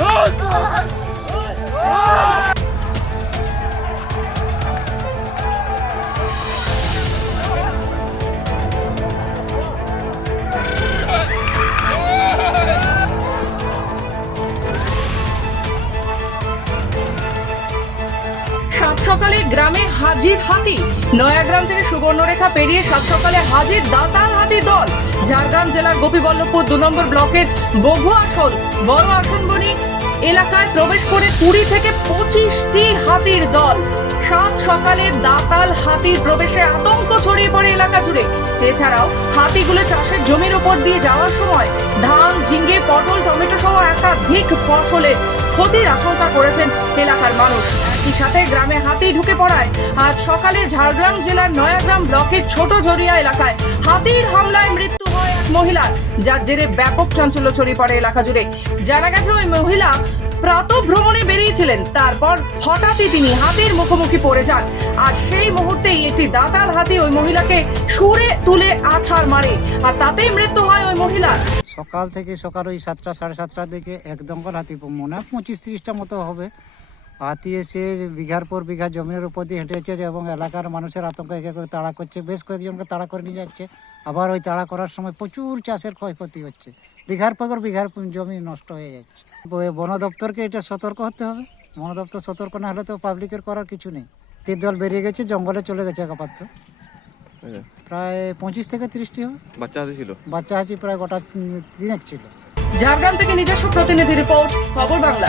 Oh, সাত সকালে গ্রামে হাজির হাতি। নয়াগ্রাম থেকে সুবর্ণরেখা পেরিয়ে সাত সকালে হাজির দাতাল হাতি দল। ঝাড়গ্রাম জেলার গোপীবল্লভপুর দু নম্বর ব্লকের বঘু আসন, বড় আসনবনি এলাকায় প্রবেশ করে কুড়ি থেকে পঁচিশটি হাতির দল। সাত সকালে দাতাল হাতির প্রবেশে আতঙ্ক ছড়িয়ে পড়ে এলাকা জুড়ে। এছাড়াও হাতিগুলো চাষের জমির ওপর দিয়ে যাওয়ার সময় ধান, ঝিঙ্গে, পটল, টমেটো সহ একাধিক ফসলের ক্ষতির আশঙ্কা করেছেন এলাকার মানুষ। একই সাথে গ্রামে হাতি ঢুকে পড়ায়। আজ সকালে ঝাড়গ্রাম জেলার নয়াগ্রাম ব্লকের ছোট জরিয়া এলাকায় হাতির হামলায় মৃত্যু হয় এক মহিলার। যার জেরে ব্যাপক চাঞ্চল্য ছড়িয়ে পড়ে এলাকা জুড়ে। জানা গেছে ওই মহিলা প্রাত ভ্রমণে বেরিয়েছিলেন। তারপর হঠাৎই তিনি হাতির মুখোমুখি পড়ে যান। আর সেই মুহূর্তেই একটি দাঁতাল হাতি ওই মহিলাকে সুরে তুলে আছাড় মারে। আর তাতেই মৃত্যু হয় ওই মহিলার। সকাল থেকে সকাল ওই সাতটা, সাড়ে সাতটার দিকে এক দঙ্গল হাতি মনে হয় পঁচিশ তিরিশটা মতো হবে। হাতি এসে বিঘার পর বিঘা জমির উপর দিয়ে হেঁটেছে এবং এলাকার মানুষের আতঙ্ক একে একে তাড়া করছে। বেশ কয়েকজনকে তাড়া করে নিয়ে যাচ্ছে। আবার ওই তাড়া করার সময় প্রচুর চাষের ক্ষয়ক্ষতি হচ্ছে। বিঘার পর বিঘার জমি নষ্ট হয়ে যাচ্ছে। বন দপ্তরকে এটা সতর্ক হতে হবে। বন দপ্তর সতর্ক না হলে তো পাবলিকের করার কিছু নেই। তীর দল বেরিয়ে গেছে, জঙ্গলে চলে গেছে একাপাত্র প্রায় পঁচিশ থেকে তিরিশটি হবে বাচ্চা হাতি ছিল? বাচ্চা হাতি প্রায় গোটা তিনেক ছিল। ঝাড়গ্রাম থেকে নিজস্ব প্রতিনিধি রিপোর্ট খবর বাংলা।